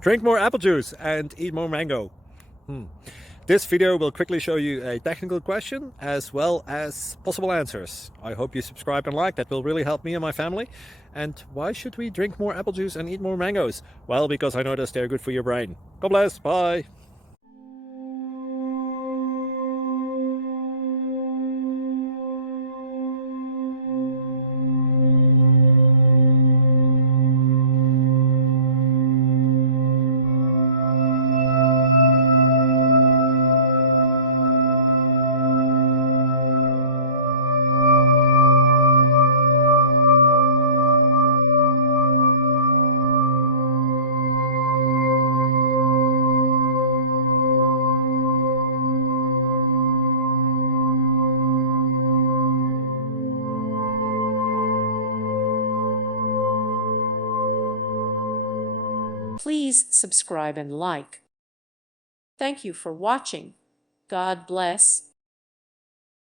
Drink more apple juice and eat more mango. This video will quickly show you a technical question as well as possible answers. I hope you subscribe and like, that will really help me and my family. And why should we drink more apple juice and eat more mangoes? Well, because I noticed they're good for your brain. God bless, bye. Please subscribe and like. Thank you for watching. God bless.